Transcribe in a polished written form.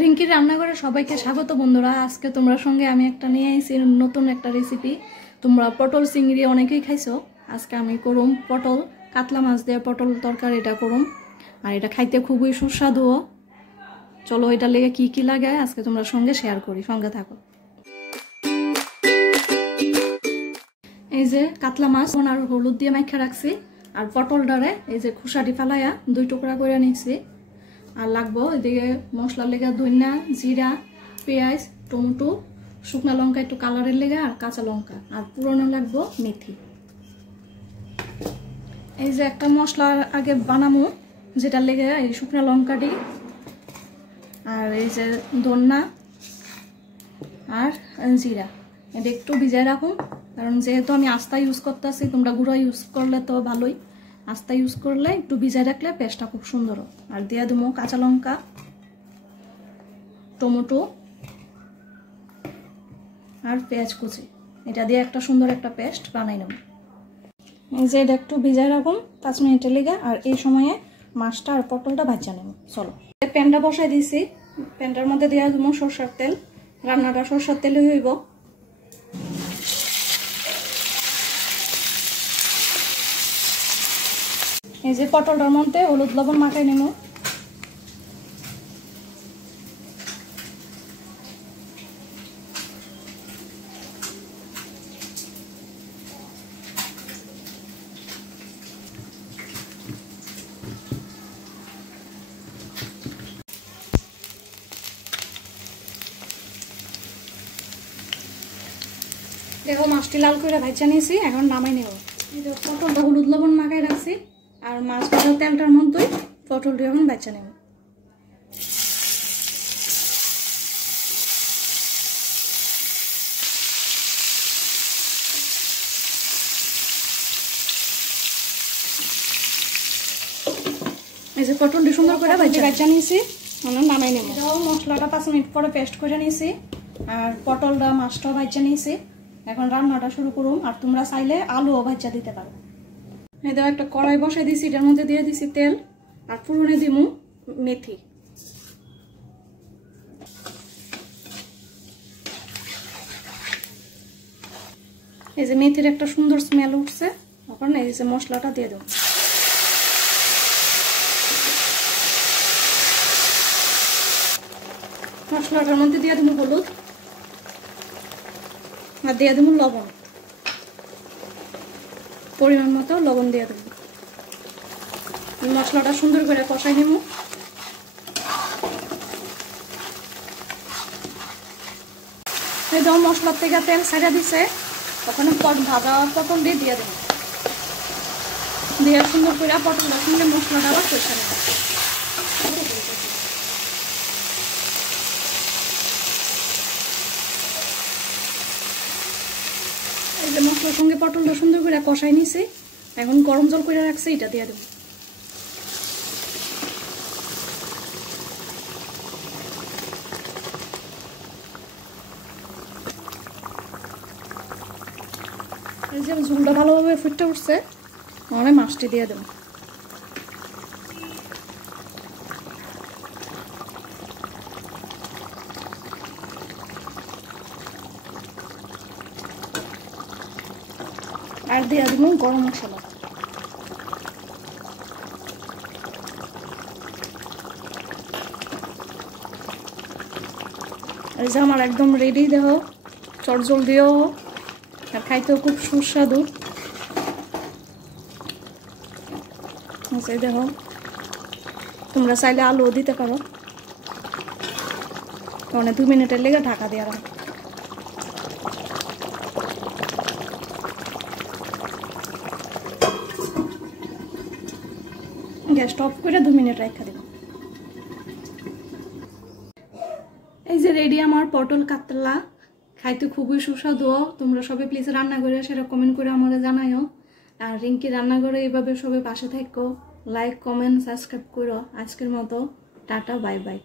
রিঙ্কির রান্নাঘরে সবাইকে স্বাগত বন্ধুরা। আজকে তোমরা সঙ্গে আমি একটা নিয়ে আইছি নতুন একটা রেসিপি। তোমরা পটল চিংড়ি অনেকেই খাইছো, আজকে আমি করুম পটল কাতলা মাছ দিয়ে পটল তরকারি। এটা করুম আর এটা খাইতে খুবই সুস্বাদু। চলো এটা লেগে কি কি লাগে আজকে তোমরা সঙ্গে শেয়ার করি, সঙ্গে থাকো। এই যে কাতলা মাছ আর হলুদ দিয়ে মাখা রাখছি, আর পটল ডারে এই যে খোসাটি ফেলাইয়া 2 টুকরা করে নিচ্ছি। আর লাগবো এদিকে মশলা লেগে ধনিয়া, জিরা, পেঁয়াজ, টমেটো, শুকনো লঙ্কা একটু কালারের লেগে, আর কাঁচা লঙ্কা, আর পুরনো লাগবো মেথি। এই যে একটা মশলা আগে বানামো, যেটা লেগে এই শুকনো লঙ্কাটি আর এই যে ধনিয়া আর জিরা এটা একটু ভিজাই রাখুন, কারণ যেহেতু আমি আস্তা ইউজ করতেছি, তোমরা গুঁড়ো ইউজ করলে তো ভালোই, আস্তা ইউজ করলে একটু ভিজাই রাখলে পেস্টটা খুব সুন্দর। আর দিয়ে দেবো কাঁচা লঙ্কা, টমেটো আর পেঁয়াজ কুচি। এটা দিয়ে একটা সুন্দর একটা পেস্ট বানাই নেব। এই যে এটা একটু ভিজাই রাখুন 5 মিনিটের লেগে, আর এই সময়ে মাছটা আর পটলটা ভাজা নেব। চলো প্যানটা বসাই দিয়েছি, প্যানটার মধ্যে দিয়ে দেবো সরষের তেল। রান্নাটা সরষের তেলে হইব। এই যে পটলটার মধ্যে হলুদ লবণ মাখাই নেব। দেখো মাছটি লাল করে ভাজা নিয়েছি, এখন নামাই নেব। পটলটা হলুদ লবণ মাখাই রাখছি, আর মাছ ভাজার তেলটার মধ্যে পটলটি এখন ভাজা নেব। এই যে পটলটি সুন্দর করে ভাজা নিয়েছি, এখন নামাই নেব। মশলাটা 5 মিনিট পরে পেস্ট করে নিয়েছি, আর পটলটা মাছটাও ভাজা নিয়েছি। এখন রান্নাটা শুরু করুন। আর তোমরা চাইলে আলুও ভাজা দিতে পারো। এই দেখো একটা কড়াই বসাই দিয়েছি, এটার মধ্যে দিয়ে দিছি তেল, আর পুরনে দিমু মেথি। এই যে মেথির একটা সুন্দর স্মেল উঠছে, এখন এই যে মশলাটা দিয়ে দেবো। মশলাটার মধ্যে দিয়ে দেবো হলুদ, আর দিয়ে দেবো লবণ, পরিমাণ মতো লবণ দিয়ে দেবো। মশলাটা সুন্দর করে কষাই নেব। এই দাও মশলার থেকে তেল ছাড়া দিছে, ওখানে ভাজা পটল দিয়ে দেবো। দিয়ে সুন্দর করে পটলটার সঙ্গে মশলাটা আবার কষা নেব। এই যে মশলার সঙ্গে পটলটা সুন্দর করে কষাই নিছি, এখন গরম জল করে রাখছি, এটা দিয়ে দেবো। এই যে ঝোলটা ভালোভাবে ফুটে উঠছে, মানে মাছটি দিয়ে দেবো। আর দিয়ে দেবো গরম মশলা। এই যে আমার একদম রেডি, দেখো চটজল দিয়েও, আর খাইতেও খুব সুস্বাদু। দেখো তোমরা চাইলে আলুও দিতে পারো, মানে 2 মিনিটের লেগে ঢাকা দিয়ে রাখো। গ্যাসটা অফ করে 2 মিনিট রেখে দেব। এই যে রেডি আমার পটল কাতলা, খাইতে খুবই সুস্বাদু। তোমরা সবাই প্লিজ রান্না করে সেটা কমেন্ট করে আমাকে জানাইও। আর রিঙ্কি রান্না করে এইভাবে সবাই পাশে থাকো, লাইক কমেন্ট সাবস্ক্রাইব করো। আজকের মতো টাটা, বাই বাই।